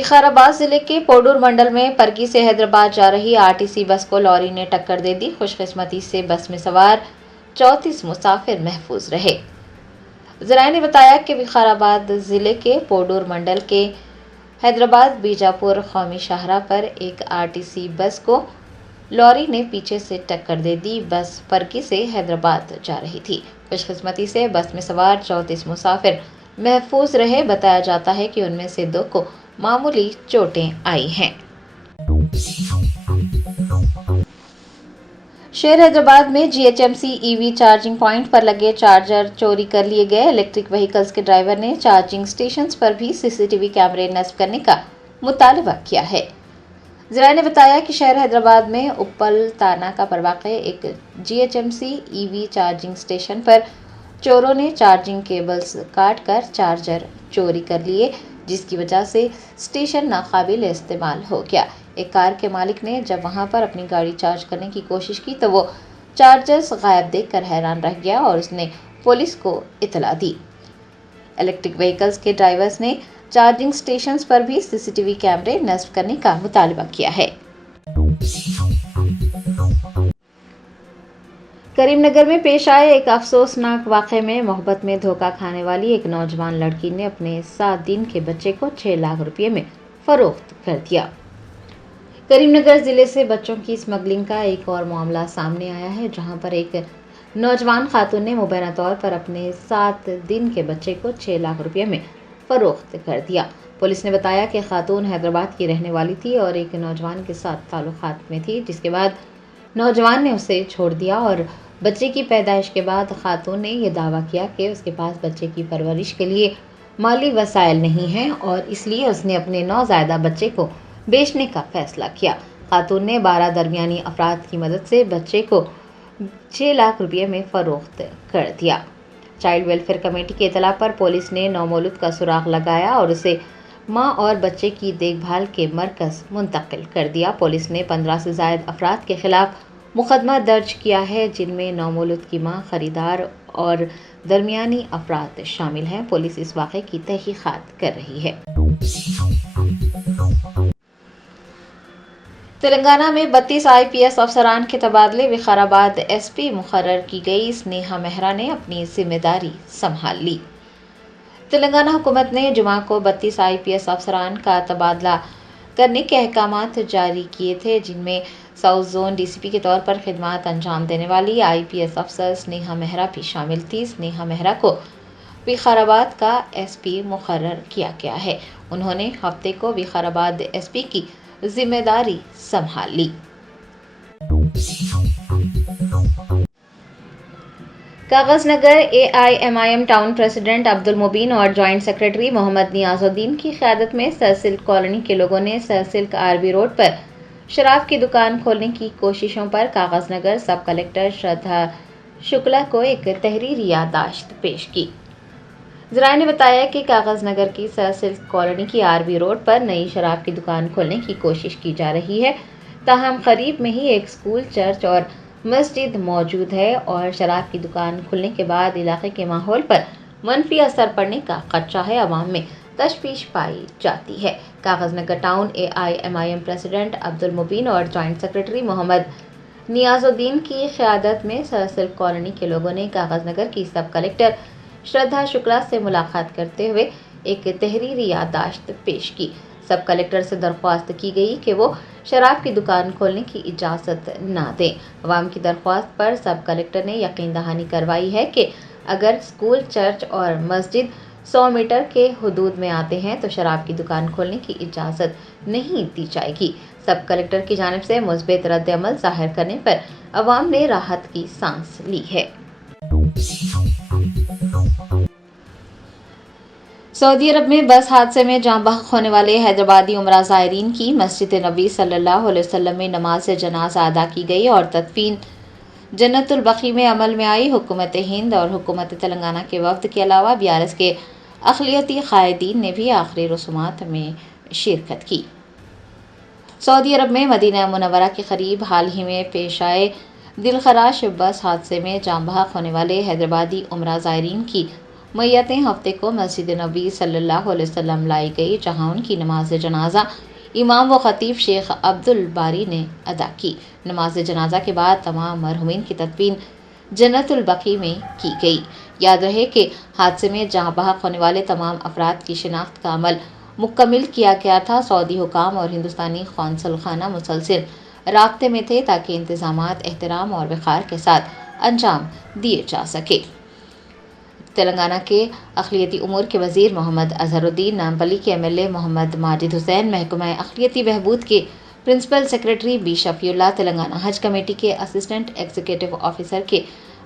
विकाराबाद जिले के पोडूर मंडल में परगी से हैदराबाद जा रही आरटीसी बस को लॉरी ने टक्कर दे दी। खुशकिस्मती से बस में सवार 34 मुसाफिर महफूज रहे। ज़राए ने बताया कि विकाराबाद जिले के पोडूर मंडल के हैदराबाद बीजापुर कौमी शाहराह पर एक आरटीसी बस को लॉरी ने पीछे से टक्कर दे दी। बस परगी से हैदराबाद जा रही थी। खुशकिस्मती से बस में सवार 34 मुसाफिर महफूज रहे। बताया जाता है कि उनमें से 2 को मामूली चोटें आई हैं। शहर हैदराबाद में जीएचएमसी ईवी चार्जिंग पॉइंट पर लगे चार्जर चोरी कर लिए गए। इलेक्ट्रिक व्हीकल्स के ड्राइवर ने चार्जिंग स्टेशंस पर भी सीसीटीवी कैमरे नस्ब करने का मुतालबा किया है। ज़राए ने बताया कि शहर हैदराबाद में उप्पल तानाका पर वाक़े एक जीएचएमसी ईवी चार्जिंग स्टेशन पर चोरों ने चार्जिंग केबल्स काट कर चार्जर चोरी कर लिए, जिसकी वजह से स्टेशन नाकाबिल इस्तेमाल हो गया। एक कार के मालिक ने जब वहां पर अपनी गाड़ी चार्ज करने की कोशिश की तो वो चार्जर्स गायब देखकर हैरान रह गया और उसने पुलिस को इतला दी। इलेक्ट्रिक व्हीकल्स के ड्राइवर्स ने चार्जिंग स्टेशंस पर भी सीसीटीवी कैमरे नस्ब करने का मुतालबा किया है। करीमनगर में पेश आए एक अफसोसनाक वाक़े में मोहब्बत में धोखा खाने वाली एक नौजवान लड़की ने अपने 7 दिन के बच्चे को 6 लाख रुपये में फरोख्त कर दिया। करीमनगर जिले से बच्चों की स्मगलिंग का एक और मामला सामने आया है, जहां पर एक नौजवान खातून ने मुबैना तौर पर अपने 7 दिन के बच्चे को 6 लाख रुपये में फरोख्त कर दिया। पुलिस ने बताया कि खातून हैदराबाद की रहने वाली थी और एक नौजवान के साथ ताल्लुकात में थी, जिसके बाद नौजवान ने उसे छोड़ दिया और बच्चे की पैदाइश के बाद खातून ने यह दावा किया कि उसके पास बच्चे की परवरिश के लिए माली वसाइल नहीं हैं और इसलिए उसने अपने नौज़ायदा बच्चे को बेचने का फैसला किया। खातून ने 12 दरमियानी अफराद की मदद से बच्चे को 6 लाख रुपये में फ़रोख्त कर दिया। चाइल्ड वेलफेयर कमेटी की इतला पर पुलिस ने नौमौलूद का सुराग लगाया और उसे माँ और बच्चे की देखभाल के मरकज़ मुंतकिल कर दिया। पुलिस ने 15 से ज़ायद अफराद के खिलाफ मुकदमा दर्ज किया है, जिनमें नौमौलूद की माँ, खरीदार और दरमियानी अफराद शामिल हैं। पुलिस इस वाक़े की तहकीकात कर रही है। तेलंगाना में 32 IPS अफसरान के तबादले। विकाराबाद SP मुकर्रर की गई स्नेहा मेहरा ने अपनी जिम्मेदारी संभाल ली। तेलंगाना हुकूमत ने जुमा को 32 IPS अफसरान का तबादला करने के अहकामात जारी किए थे, जिनमें साउथ जोन DCP के तौर पर खिदमात अंजाम देने वाली IPS अफसर स्नेहा मेहरा भी शामिल थी। स्नेहा मेहरा को विकाराबाद का SP मुकर्रर किया गया है। उन्होंने हफ्ते को विकाराबाद SP की जिम्मेदारी संभाल ली। Kagaznagar AIMIM town president Abdul Mubeen और जॉइंट सेक्रेटरी मोहम्मद नियाजुद्दीन की क़यादत में सरसिल्क कॉलोनी के लोगों ने सरसिल्क RB रोड पर शराब की दुकान खोलने की कोशिशों पर कागजनगर सब कलेक्टर श्रद्धा शुक्ला को एक तहरीरी याददाश्त पेश की। ज़राए ने बताया कि कागजनगर की सरसिल्क कॉलोनी की RB रोड पर नई शराब की दुकान खोलने की कोशिश की जा रही है, ताहम करीब में ही एक स्कूल, चर्च और मस्जिद मौजूद है और शराब की दुकान खुलने के बाद इलाके के माहौल पर मनफी असर पड़ने का खदशा है। अवाम में तशवीश पाई जाती है। Kagaznagar town AIMIM president Abdul Mubeen और जॉइंट सेक्रेटरी मोहम्मद नियाजुद्दीन की क़यादत में सरसिल्क कॉलोनी के लोगों ने कागजनगर की सब कलेक्टर श्रद्धा शुक्ला से मुलाकात करते हुए एक तहरीरी याददाश्त पेश की। सब कलेक्टर से दरख्वास्त की गई कि वो शराब की दुकान खोलने की इजाज़त ना दें। अवाम की दरख्वास्त पर सब कलेक्टर ने यकीन दहानी करवाई है कि अगर स्कूल, चर्च और मस्जिद 100 मीटर के हदूद में आते हैं तो शराब की दुकान खोलने की इजाज़त नहीं दी जाएगी। सब कलेक्टर की जानिब से मुस्बित रद्द अमल ज़ाहिर करने पर अवाम ने राहत की सांस ली है। सऊदी अरब में बस हादसे में जाँ बहक होने वाले हैदराबादी उमरा ज़ायरीन की मस्जिद नबी सल्लल्लाहु अलैहि वसल्लम में नमाज जनाजा अदा की गई और तदफीन जन्नतुल बकी में अमल में आई। हुकूमत हिंद और हुकूमत तेलंगाना के वफ्द के अलावा BRS के अक़लियती क़ायदीन ने भी आखिरी रसूमात में शिरकत की। सऊदी अरब में मदीना मुनव्वरा के करीब हाल ही में पेश आए दिलखराश बस हादसे में जाँ बहक होने वाले हैदराबादी उमरा ज़ायरीन की मैयत हफ्ते को मस्जिद नबी सल्लल्लाहु अलैहि वसल्लम लाई गई, जहां उनकी नमाज जनाजा इमाम व खतीब शेख अब्दुल बारी ने अदा की। नमाज जनाजा के बाद तमाम मरहुमीन की तदफीन जन्नतुल बकी में की गई। याद रहे कि हादसे में जहां बहक होने वाले तमाम अफराद की शिनाख्त का अमल मुकम्मिल किया गया था। सऊदी हुकाम और हिंदुस्तानी कौंसल खाना मुसलसिल राब्ते में थे ताकि इंतजामात एहतराम और वक़ार के साथ अंजाम दिए जा सके। तेलंगाना के अक़लियती उमूर के वज़ीर मोहम्मद अज़हरुद्दीन, नामपल्ली के MLA मोहम्मद माजिद हुसैन, महकमा अक़लियती बहबूद के principal secretary B Shafiullah, Telangana हज कमेटी के असिस्टेंट एग्जीक्यूटिव ऑफिसर के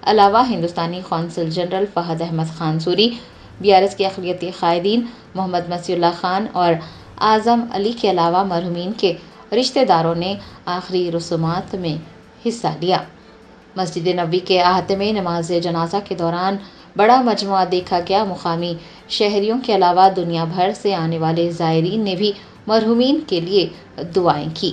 अलावा हिंदुस्तानी consul general Fahad Ahmed Khan Suri, BRS के अक़लियती क़ायदीन मोहम्मद मसीउल्लाह खान और आज़म अली के अलावा मरहुमीन के रिश्तेदारों ने आखिरी रसूमात में हिस्सा लिया। मस्जिद नबी के अहाते में नमाज जनाजा के दौरान बड़ा मजमुआ देखा गया। मुकामी शहरियों के अलावा दुनिया भर से आने वाले ज़ायरीन ने भी मरहुमीन के लिए दुआएं की।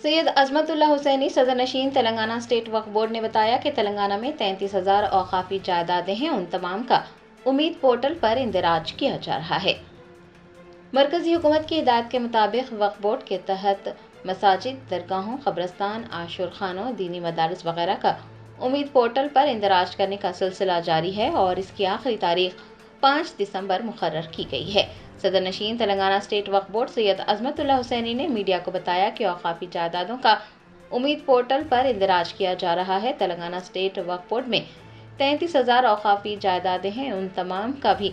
सैयद अज़मतुल्लाह हुसैनी, सदर नशीन तेलंगाना स्टेट वक्फ बोर्ड ने बताया कि तेलंगाना में 33,000 औक़ाफ़ी जायदादें हैं। उन तमाम का उम्मीद पोर्टल पर इंदराज किया जा रहा है। मरकज़ी हुकूमत की हिदायत के मुताबिक वक्फ बोर्ड के तहत मसाजिद, दरगाहों, क़ब्रस्तान, आशुर खानों, दीनी मदारिस वगैरह का उम्मीद पोर्टल पर इंदराज करने का सिलसिला जारी है और इसकी आखिरी तारीख 5 दिसंबर मुकर्रर की गई है। सदर नशीन तेलंगाना स्टेट वक्फ बोर्ड सैयद अज़मतुल्लाह हुसैनी ने मीडिया को बताया कि औक़ाफ़ी जायदादों का उम्मीद पोर्टल पर इंदराज किया जा रहा है। तेलंगाना स्टेट वक्फ बोर्ड में 33,000 औक़ाफ़ी जायदादें हैं, उन तमाम का भी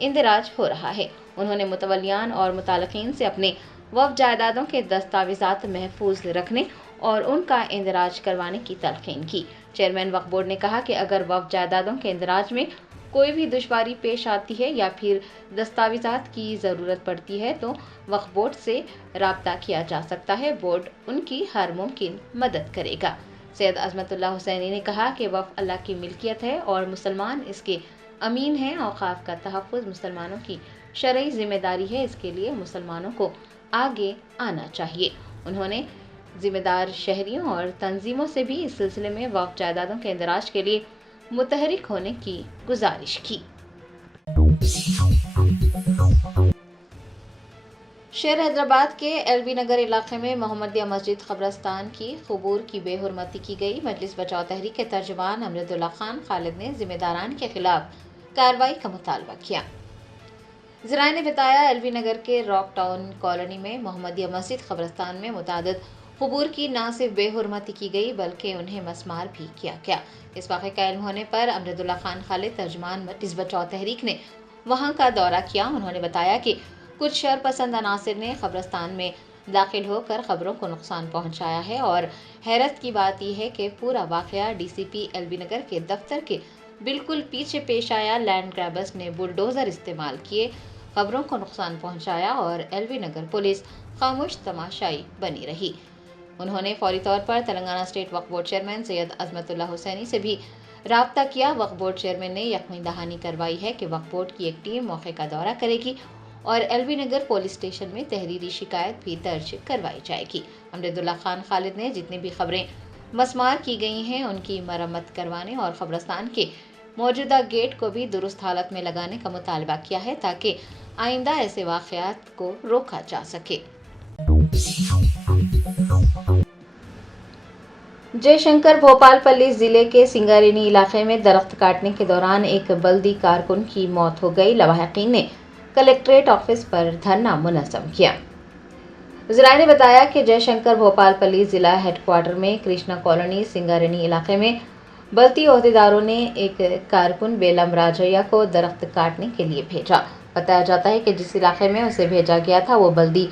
इंदराज हो रहा है। उन्होंने मुतवल्लियान और मुतालिकीन से अपने वक्फ जायदादों के दस्तावेज़ात महफूज रखने और उनका इंदराज करवाने की तलक़ीन की। चेयरमैन वक्फ बोर्ड ने कहा कि अगर वक्फ जायदादों के इंदराज में कोई भी दुश्वारी पेश आती है या फिर दस्तावेज़ात की ज़रूरत पड़ती है तो वक्फ बोर्ड से राब्ता किया जा सकता है। बोर्ड उनकी हर मुमकिन मदद करेगा। सैयद अज़मतुल्लाह हुसैनी ने कहा कि वक्फ अल्लाह की मिल्कियत है और मुसलमान इसके अमीन हैं। औक़ाफ़ का तहफ़्फ़ुज़ मुसलमानों की शरई ज़िम्मेदारी है, इसके लिए मुसलमानों को आगे आना चाहिए। उन्होंने ज़िम्मेदार शहरियों और तंजीमों से भी इस सिलसिले में वक्फ जायदादों के इंदराज के लिए मुतहरिक होने की गुजारिश की। शहर हैदराबाद के LB नगर इलाके में मोहम्मदिया मस्जिद क़ब्रस्तान की क़ुबूर की बेहुरमती की गई। मजलिस बचाओ तहरीक के तर्जुमान अमरुद्दौला खान खालिद ने ज़िम्मेदारान के खिलाफ कार्रवाई का मुतालबा किया। ज़राए ने बताया LB नगर के रॉक टाउन कॉलोनी में मोहम्मदिया मस्जिद क़ब्रस्तान में मुतादिद क़ुबूर की न सिर्फ बेहुरमती की गई बल्कि उन्हें मसमार भी किया गया। इस वाक़े का इल्म होने पर अमरुद्दौला खान खालिद तर्जुमान मजलिस बचाओ तहरीक ने वहां का दौरा किया। उन्होंने बताया कि कुछ शरपसंद अनासिर ने क़ब्रस्तान में दाखिल होकर ख़बरों को नुकसान पहुंचाया है और हैरत की बात यह है कि पूरा वाक़या DCP LB नगर के दफ्तर के बिल्कुल पीछे पेश आया। लैंड ग्रैबर्स ने बुलडोज़र इस्तेमाल किए, ख़बरों को नुकसान पहुंचाया और LB नगर पुलिस खामोश तमाशाई बनी रही। उन्होंने फौरी तौर पर तेलंगाना स्टेट वक्फ बोर्ड चेयरमैन सैयद अज़मतुल्लाह हुसैनी से भी राब्ता किया। वक्फ बोर्ड चेयरमैन ने यकीन दहानी करवाई है कि वक्फ बोर्ड की एक टीम मौके का दौरा करेगी और LB नगर पुलिस स्टेशन में तहरीरी शिकायत भी दर्ज करवाई जाएगी। अमरुद्दौला खान खालिद ने जितनी भी खबरें मसमार की गई हैं उनकी मरम्मत करवाने और क़ब्रस्तान के मौजूदा गेट को भी दुरुस्त हालत में लगाने का मुतालबा किया है ताकि आइंदा ऐसे वाक़यात को रोका जा सके। जयशंकर भोपालपल्ली जिले के सिंगारेनी इलाके में दरख्त काटने के दौरान एक बल्दी कारकुन की मौत हो गई। लवाहिकीन ने कलेक्ट्रेट ऑफिस पर धरना मुनज़्ज़म किया। ज़राए ने बताया कि जयशंकर भोपालपल्ली जिला हेडक्वार्टर में कृष्णा कॉलोनी सिंगारेनी इलाके में बल्दी ओहदेदारों ने एक कारकुन बेलम राजैया को दरख्त काटने के लिए भेजा। बताया जाता है कि जिस इलाके में उसे भेजा गया था वो बल्दी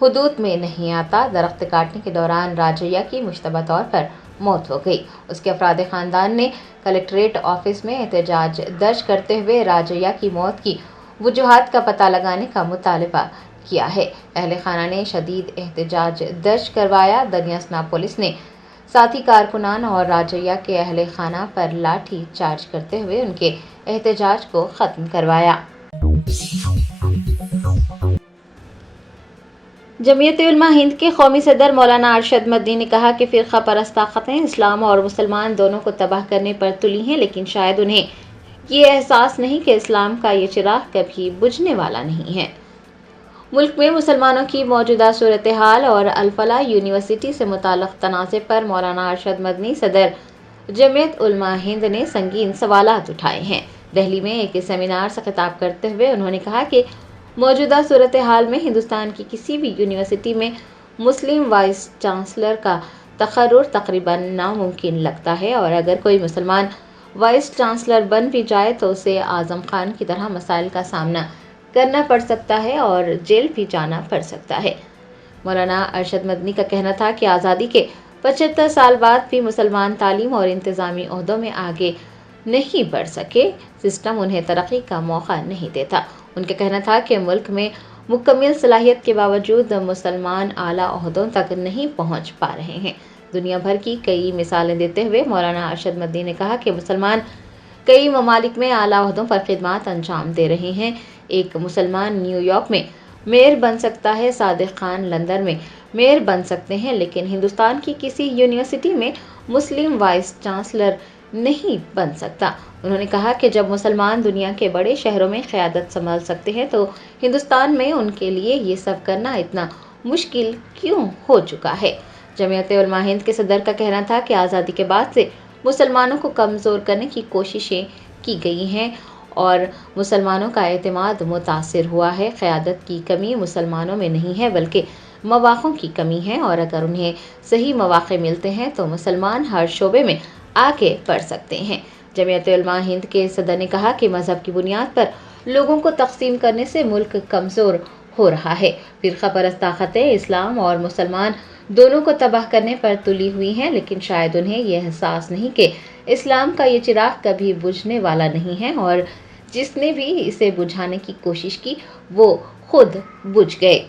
हुदूद में नहीं आता। दरख्त काटने के दौरान राजैया की मुश्तबा तौर पर मौत हो गई। उसके अफराद ख़ानदान ने कलेक्ट्रेट ऑफिस में एहतजाज दर्ज करते हुए राजैया की मौत की वजूहात का पता लगाने का मुतालबा किया है। अहले खाना ने शदीद एहतजाज दर्ज करवाया। दनियासना पुलिस ने साथी कारकुनान और राजैया के अहले खाना पर लाठी चार्ज करते हुए उनके एहतजाज को ख़त्म करवाया। जमीयत उलमा हिंद के कौमी सदर मौलाना अरशद मदनी ने कहा कि फ़िरक़ा परस्त ताकतें इस्लाम और मुसलमान दोनों को तबाह करने पर तुली हैं, लेकिन शायद उन्हें ये एहसास नहीं कि इस्लाम का ये चिराग कभी बुझने वाला नहीं है। मुल्क में मुसलमानों की मौजूदा सूरत हाल और अल-फलाह यूनिवर्सिटी से मुताल्लिक़ तनाज़े पर मौलाना अरशद मदनी सदर जमीयत उलमा हिंद ने संगीन सवालात उठाए हैं। दिल्ली में एक सेमिनार से खिताब करते हुए उन्होंने कहा कि मौजूदा सूरत हाल में हिंदुस्तान की किसी भी यूनिवर्सिटी में मुस्लिम वाइस चांसलर का तकर्रुर तकरीबन नामुमकिन लगता है, और अगर कोई मुसलमान वाइस चांसलर बन भी जाए तो उसे आज़म खान की तरह मसाइल का सामना करना पड़ सकता है और जेल भी जाना पड़ सकता है। मौलाना अरशद मदनी का कहना था कि आज़ादी के 75 साल बाद भी मुसलमान तालीम और इंतज़ामी ओहदों में आगे नहीं बढ़ सके, सिस्टम उन्हें तरक्की का मौका नहीं देता। उनका कहना था कि मुल्क में मुकम्मल सलाहियत के बावजूद मुसलमान आला ओहदों तक नहीं पहुँच पा रहे हैं। दुनिया भर की कई मिसालें देते हुए मौलाना अरशद मदनी ने कहा कि मुसलमान कई ममालिक में आला ओहदों पर खिदमत अंजाम दे रहे हैं। एक मुसलमान न्यूयॉर्क में मेयर बन सकता है, सादिक खान लंदन में मेयर बन सकते हैं, लेकिन हिंदुस्तान की किसी यूनिवर्सिटी में मुस्लिम वाइस चांसलर नहीं बन सकता। उन्होंने कहा कि जब मुसलमान दुनिया के बड़े शहरों में क़यादत संभाल सकते हैं तो हिंदुस्तान में उनके लिए ये सब करना इतना मुश्किल क्यों हो चुका है। जमीयत उलमा हिंद के सदर का कहना था कि आज़ादी के बाद से मुसलमानों को कमज़ोर करने की कोशिशें की गई हैं और मुसलमानों का एतमाद मुतासिर हुआ है। क़यादत की कमी मुसलमानों में नहीं है बल्कि मौक़ों की कमी है, और अगर उन्हें सही मौक़े मिलते हैं तो मुसलमान हर शोबे में आगे बढ़ सकते हैं। जमीयत उलमा हिंद के सदर ने कहा कि मज़हब की बुनियाद पर लोगों को तक़सीम करने से मुल्क कमज़ोर हो रहा है। फ़िरक़ा परस्त ताकतें इस्लाम और मुसलमान दोनों को तबाह करने पर तुली हुई हैं, लेकिन शायद उन्हें यह एहसास नहीं कि इस्लाम का ये चिराग कभी बुझने वाला नहीं है, और जिसने भी इसे बुझाने की कोशिश की वो खुद बुझ गए।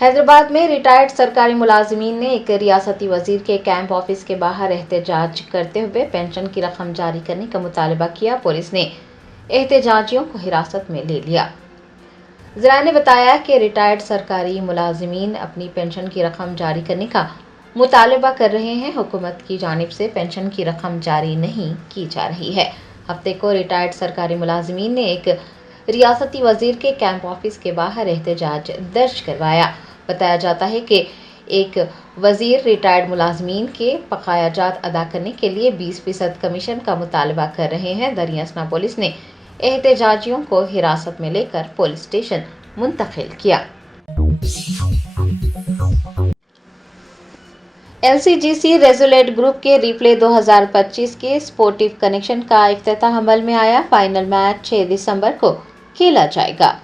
हैदराबाद में रिटायर्ड सरकारी मुलाजिमीन ने एक रियासती वजीर के कैंप ऑफिस के बाहर एहतजाज करते हुए पेंशन की रकम जारी करने का मुतालबा किया। पुलिस ने एहतजाजियों को हिरासत में ले लिया। ज़रा ने बताया कि रिटायर्ड सरकारी मुलाजिमीन अपनी पेंशन की रकम जारी करने का मुतालबा कर रहे हैं। हुकूमत की जानिब से पेंशन की रकम जारी नहीं की जा रही है। हफ्ते को रिटायर्ड सरकारी मुलाजिमीन ने एक रियासती वजीर के कैंप ऑफिस के बाहर एहतजाज दर्ज करवाया। बताया जाता है कि एक वजीर रिटायर्ड मुलाजमीन के बकायाजात अदा करने के लिए 20% कमीशन का मुतालबा कर रहे हैं। दरियासना पुलिस ने एहतजाजियों को हिरासत में लेकर पुलिस स्टेशन मुंतकिल किया। LCGC रेजोलेट ग्रुप के रिप्ले 2025 के स्पोर्टिव कनेक्शन का इफ्तिताह अमल में आया। फाइनल मैच 6 दिसंबर को खेला जाएगा।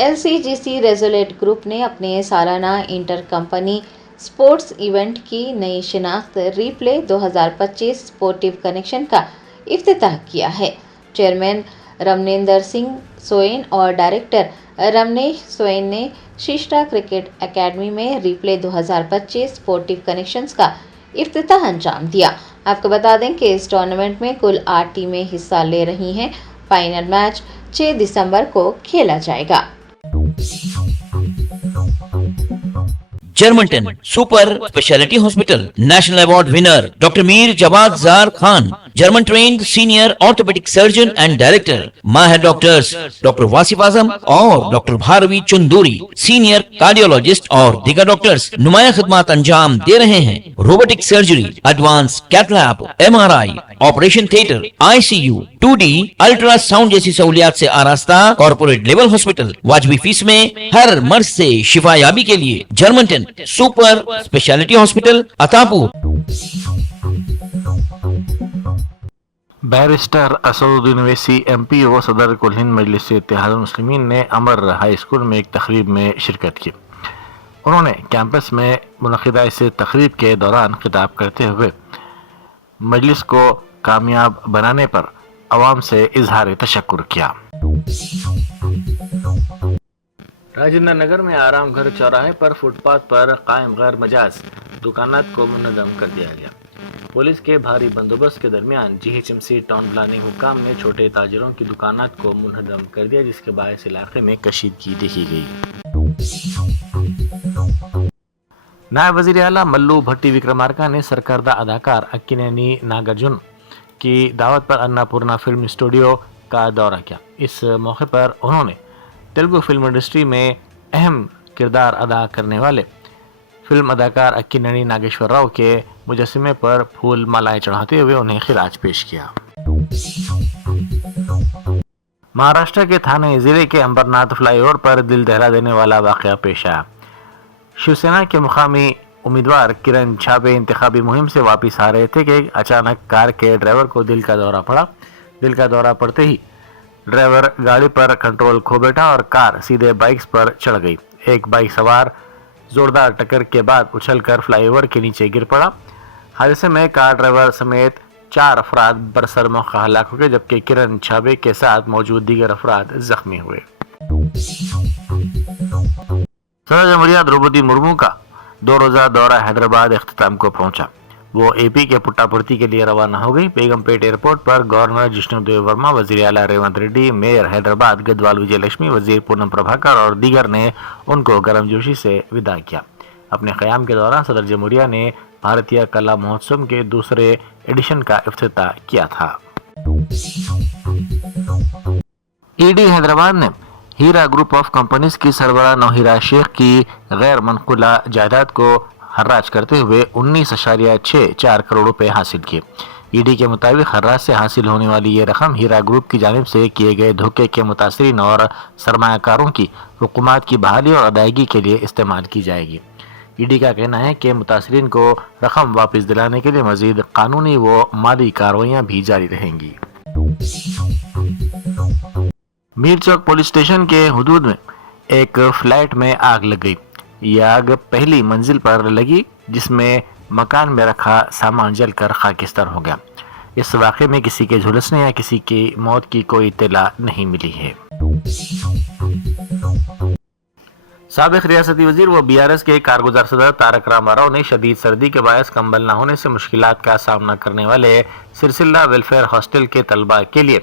LCGC रेजोलेट ग्रुप ने अपने सालाना इंटर कंपनी स्पोर्ट्स इवेंट की नई शिनाख्त रिप्ले 2025 स्पोर्टिव कनेक्शन का इफ्तिताह किया है। चेयरमैन रमनेंद्र सिंह सोएन और डायरेक्टर रमनेश सोएन ने शिष्टा क्रिकेट एकेडमी में रिप्ले 2025 स्पोर्टिव कनेक्शंस का इफ्तिताह अंजाम दिया। आपको बता दें कि इस टूर्नामेंट में कुल 8 टीमें हिस्सा ले रही हैं। फाइनल मैच 6 दिसंबर को खेला जाएगा। Germanten super speciality hospital national award winner doctor Mir Jawad Jar Khan, German trained senior orthopaedic surgeon and director, माहिर डॉक्टर्स डॉक्टर वासिफ आजम और doctor Bharavi Chanduri, senior cardiologist और दीगर डॉक्टर्स नुमाया खिदमत अंजाम दे रहे हैं। Robotic surgery, advance cath lab, MRI, operation theatre, ICU, 2D ultrasound जैसी सहूलियात से आरास्ता कॉर्पोरेट लेवल हॉस्पिटल। वाजबी फीस में हर मर्ज से शिफायाबी के लिए Germanton super speciality hospital Attapur. Barrister Asaduddin Owaisi MP व सदर कुल हिंद मजलिस इत्तेहाद मुस्लिमीन ने अमर हाई स्कूल में एक तकरीब में शिरकत की। उन्होंने कैंपस में मुनक़िदा इस तकरीब के दौरान खिताब करते हुए मजलिस को कामयाब बनाने पर अवाम से इजहार तशक्कुर किया। राजेंद्र नगर में आराम घर चौराहे पर फुटपाथ पर कायम गैर मजाज दुकानात को मुनज़्ज़म कर दिया गया। پولیس کے بھاری بندوبست کے درمیان GHMC ٹاؤن پلاننگ حکام نے چھوٹے تاجروں کی دکانات کو منہدم کر دیا، جس کے باعث علاقے میں کشیدگی دیکھی گئی۔ نائب وزیر اعلیٰ ملو بھٹی وکرمارکا نے سرکردہ اداکار اکینینی ناگارجن کی دعوت پر اناپورنا فلم اسٹوڈیو کا دورہ کیا۔ اس موقع پر انہوں نے تیلگو فلم انڈسٹری میں اہم کردار ادا کرنے والے فلم اداکار اکینینی ناگیشور راؤ کے مجسمے پر پھول مالائیں چڑھاتے ہوئے انہیں خراج پیش کیا۔ مہاراشٹر کے تھانے ضلع کے امبرناتھ فلائی اوور پر دل دہلا دینے والا واقعہ پیش آیا۔ شیو سینا کے مقامی امیدوار کرن چھاپے انتخابی مہم سے واپس آ رہے تھے کہ اچانک کار کے ڈرائیور کو دل کا دورہ پڑا۔ دل کا دورہ پڑتے ہی ڈرائیور گاڑی پر کنٹرول کھو بیٹھا اور کار سیدھے بائکس پر چڑھ گئی۔ ایک بائک سوار زوردار ٹکر کے بعد اچھل کر فلائی اوور کے نیچے گر پڑا۔ حادثے میں کار ڈرائیور سمیت 4 افراد برسر موقع ہلاک ہو گئے، جبکہ کرن چھاپے کے ساتھ موجود دیگر افراد زخمی ہوئے۔ صدر جمہوریہ دروپدی مرمو کا 2 روزہ دورہ حیدرآباد اختتام کو پہنچا۔ وہ اے پی کے پٹاپرتی کے لیے روانہ ہو گئی۔ بیگم پیٹ ایئرپورٹ پر گورنر جشنو دیو ورما، وزیر اعلیٰ ریونت ریڈی، میئر حیدرآباد گدوال وجے لکشمی، وزیر پونم پربھاکر اور دیگر نے ان کو گرم جوشی سے وداع کیا۔ اپنے قیام کے دوران صدر جمہوریہ نے بھارتیہ کلا مہوتسو کے دوسرے ایڈیشن کا افتتاح کیا تھا۔ ای ڈی حیدرآباد نے ہیرا گروپ آف کمپنیز کی سربراہ نوہیرا شیخ کی غیر منقولہ جائیداد کو حراج کرتے ہوئے 19.64 کروڑ روپے حاصل کیے۔ ای ڈی کے مطابق حراج سے حاصل ہونے والی یہ رقم ہیرا گروپ کی جانب سے کیے گئے دھوکے کے متاثرین اور سرمایہ کاروں کی رقومات کی بحالی اور ادائیگی کے لیے استعمال کی جائے گی۔ ای ڈی کا کہنا ہے کہ متاثرین کو رقم واپس دلانے کے لیے مزید قانونی و مالی کارروائیاں بھی جاری رہیں گی۔ میر چوک پولیس اسٹیشن کے حدود میں ایک فلیٹ میں آگ لگ گئی۔ یہ آگ پہلی منزل پر لگی، جس میں مکان میں رکھا سامان جل کر خاکستر ہو گیا۔ اس واقعے میں کسی کے جھلسنے یا کسی کی موت کی کوئی اطلاع نہیں ملی ہے۔ سابق ریاستی وزیر و BRS کے کارگزار صدر تارک راما راؤ نے شدید سردی کے باعث کمبل نہ ہونے سے مشکلات کا سامنا کرنے والے سرسلہ ویلفیئر ہاسٹل کے طلباء کے لیے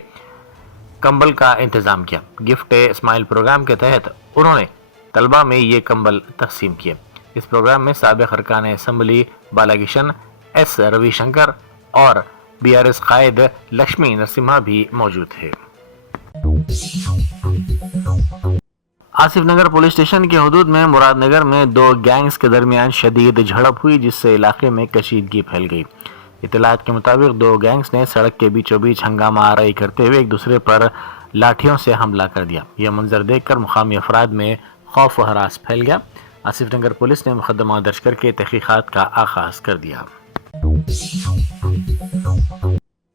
کمبل کا انتظام کیا۔ گفٹ اسمائل پروگرام کے تحت انہوں نے طلباء میں یہ کمبل تقسیم کیے۔ اس پروگرام میں سابق ارکان اسمبلی بالا کشن، S روی شنکر اور BRS قائد لکشمی نرسمہا بھی موجود تھے۔ آصف نگر پولیس اسٹیشن کے حدود میں مراد نگر میں 2 گینگز کے درمیان شدید جھڑپ ہوئی، جس سے علاقے میں کشیدگی پھیل گئی۔ اطلاعات کے مطابق 2 گینگز نے سڑک کے بیچوں بیچ ہنگامہ آرائی کرتے ہوئے ایک دوسرے پر لاٹھیوں سے حملہ کر دیا۔ یہ منظر دیکھ کر مقامی افراد میں خوف و ہراس پھیل گیا۔ آصف نگر پولیس نے مقدمہ درج کر کے تحقیقات کا آغاز کر دیا۔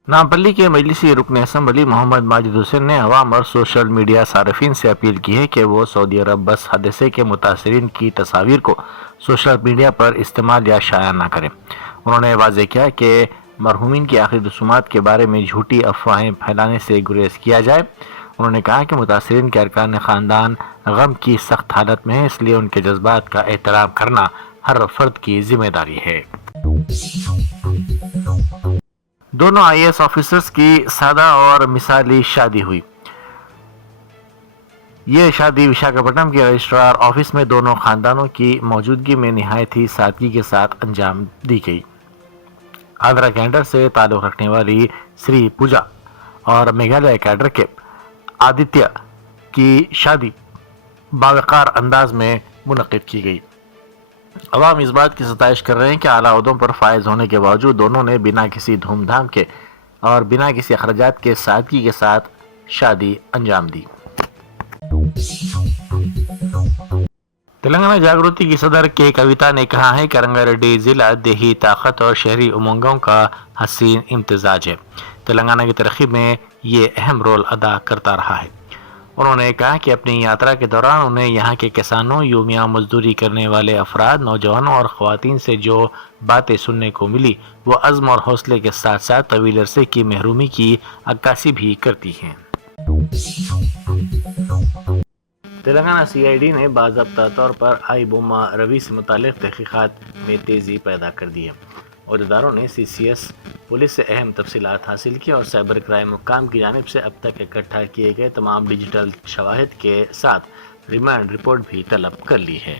نامپلی کے مجلسی رکن اسمبلی محمد ماجد حسین نے عوام اور سوشل میڈیا صارفین سے اپیل کی ہے کہ وہ سعودی عرب بس حادثے کے متاثرین کی تصاویر کو سوشل میڈیا پر استعمال یا شائع نہ کریں۔ انہوں نے واضح کیا کہ مرحومین کی آخری رسومات کے بارے میں جھوٹی افواہیں پھیلانے سے گریز کیا جائے۔ انہوں نے کہا کہ متاثرین کے ارکان خاندان غم کی سخت حالت میں ہیں، اس لیے ان کے جذبات کا احترام کرنا ہر فرد کی ذمہ داری ہے۔ دونوں IAS آفیسرز کی سادہ اور مثالی شادی ہوئی۔ یہ شادی وشاکھاپٹنم کے رجسٹرار آفس میں دونوں خاندانوں کی موجودگی میں نہایت ہی سادگی کے ساتھ انجام دی گئی۔ آندھرا کینڈر سے تعلق رکھنے والی سری پوجا اور میگھالیہ کیڈر کے آدتیہ کی شادی باوقار انداز میں منعقد کی گئی۔ عوام اس بات کی ستائش کر رہے ہیں کہ اعلیٰ عہدوں پر فائز ہونے کے باوجود دونوں نے بنا کسی دھوم دھام کے اور بنا کسی اخراجات کے سادگی کے ساتھ شادی انجام دی۔ تلنگانہ جاگرتی کی صدر کے کویتا نے کہا ہے کہ رنگا ریڈی ضلع دیہی طاقت اور شہری امنگوں کا حسین امتزاج ہے۔ تلنگانہ کی ترقی میں یہ اہم رول ادا کرتا رہا ہے۔ انہوں نے کہا کہ اپنی یاترا کے دوران انہیں یہاں کے کسانوں، یومیہ مزدوری کرنے والے افراد، نوجوانوں اور خواتین سے جو باتیں سننے کو ملی وہ عزم اور حوصلے کے ساتھ ساتھ طویل عرصے کی محرومی کی عکاسی بھی کرتی ہیں۔ تلنگانہ CID نے باضابطہ طور پر آئی بوما روی سے متعلق تحقیقات میں تیزی پیدا کر دی ہے۔ عہدیداروں نے CCS پولیس سے اہم تفصیلات حاصل کی اور سائبر کرائم حکام کی جانب سے اب تک اکٹھا کیے گئے تمام ڈیجیٹل شواہد کے ساتھ ریمانڈ رپورٹ بھی طلب کر لی ہے۔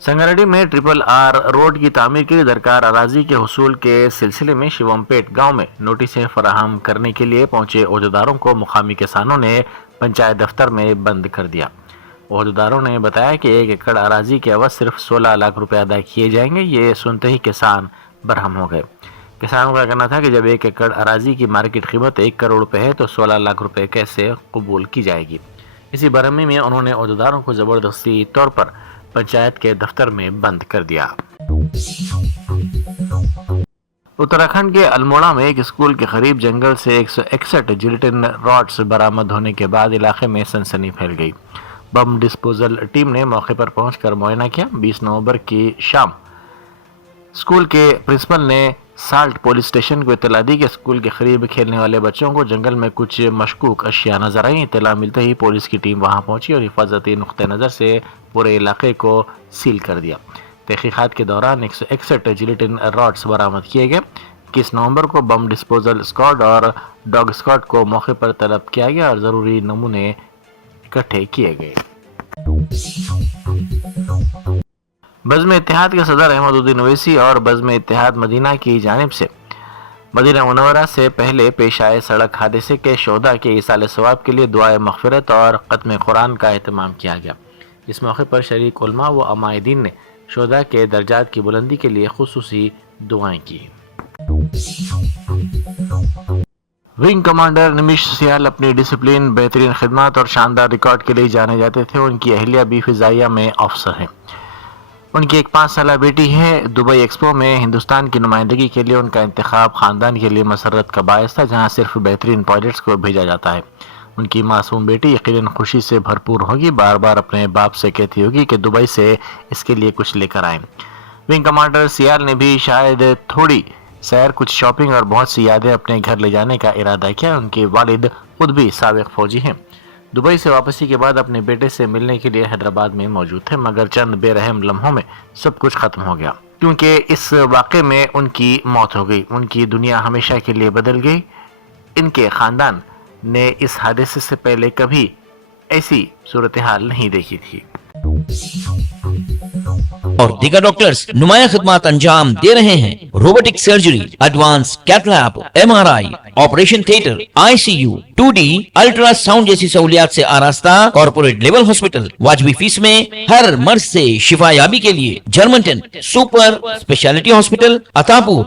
سنگاریڈی میں RRR روڈ کی تعمیر کے لیے درکار اراضی کے حصول کے سلسلے میں شیوم پیٹ گاؤں میں نوٹسیں فراہم کرنے کے لیے پہنچے عہدیداروں کو مقامی کسانوں نے پنچایت دفتر میں بند کر دیا۔ عہدیداروں نے بتایا کہ 1 ایکڑ اراضی کے عوض صرف 16 لاکھ روپے ادا کیے جائیں گے۔ یہ سنتے ہی کسان برہم ہو گئے۔ کسانوں کا کہنا تھا کہ جب 1 ایکڑ اراضی کی مارکیٹ قیمت 1 کروڑ روپے ہے تو 16 لاکھ روپے کیسے قبول کی جائے گی۔ اسی برہمی میں انہوں نے عہدیداروں کو زبردستی طور پر پنچایت کے دفتر میں بند کر دیا۔ اتراکھنڈ کے الموڑا میں ایک اسکول کے قریب جنگل سے 161 جیلیٹن راڈز برآمد ہونے کے بعد علاقے میں سنسنی پھیل گئی۔ بم ڈسپوزل ٹیم نے موقع پر پہنچ کر معائنہ کیا۔ 20 نومبر کی شام اسکول کے پرنسپل نے سالٹ پولیس اسٹیشن کو اطلاع دی کہ اسکول کے قریب کھیلنے والے بچوں کو جنگل میں کچھ مشکوک اشیاء نظر آئیں۔ اطلاع ملتے ہی پولیس کی ٹیم وہاں پہنچی اور حفاظتی نقطہ نظر سے پورے علاقے کو سیل کر دیا۔ تحقیقات کے دوران 161 جیلیٹن راڈز برآمد کیے گئے۔ 21 نومبر کو بم ڈسپوزل اسکواڈ اور ڈاگ اسکواڈ کو موقع پر طلب کیا گیا اور ضروری نمونے اکٹھے کیے گئے۔ بزم اتحاد کے صدر احمد الدین اویسی اور بزم اتحاد مدینہ کی جانب سے مدینہ منورہ سے پہلے پیش آئے سڑک حادثے کے شہداء کے ایصال ثواب کے لیے دعائے مغفرت اور ختم قرآن کا اہتمام کیا گیا۔ اس موقع پر شریک علماء و عمائدین نے شہداء کے درجات کی بلندی کے لیے خصوصی دعائیں کی۔ ونگ کمانڈر نمش سیال اپنی ڈسپلن، بہترین خدمات اور شاندار ریکارڈ کے لیے جانے جاتے تھے۔ ان کی اہلیہ بھی فضائیہ میں آفیسر ہیں۔ ان کی ایک 5 سالہ بیٹی ہے۔ دبئی ایکسپو میں ہندوستان کی نمائندگی کے لیے ان کا انتخاب خاندان کے لیے مسرت کا باعث تھا، جہاں صرف بہترین پائلٹس کو بھیجا جاتا ہے۔ ان کی معصوم بیٹی یقیناً خوشی سے بھرپور ہوگی، بار بار اپنے باپ سے کہتی ہوگی کہ دبئی سے اس کے لیے کچھ لے کر آئیں۔ ونگ کمانڈر سیال نے بھی شاید تھوڑی سیر، کچھ شاپنگ اور بہت سی یادیں اپنے گھر لے جانے کا ارادہ کیا۔ ان کے والد خود بھی سابق فوجی ہیں۔ دبئی سے واپسی کے بعد اپنے بیٹے سے ملنے کے لیے حیدرآباد میں موجود تھے، مگر چند بے رحم لمحوں میں سب کچھ ختم ہو گیا، کیونکہ اس واقعے میں ان کی موت ہو گئی۔ ان کی دنیا ہمیشہ کے لیے بدل گئی۔ ان کے خاندان نے اس حادثے سے پہلے کبھی ایسی صورتحال نہیں دیکھی تھی۔ اور دیگر ڈاکٹرز نمایاں خدمات انجام دے رہے ہیں۔ Robotic surgery, advance cath lab, MRI، operation theatre, ICU، 2D ultrasound جیسی سہولیات سے آراستہ کارپوریٹ لیول ہاسپٹل۔ واجبی فیس میں ہر مرض سے شفا یابی کے لیے Germanten super speciality hospital, Attapur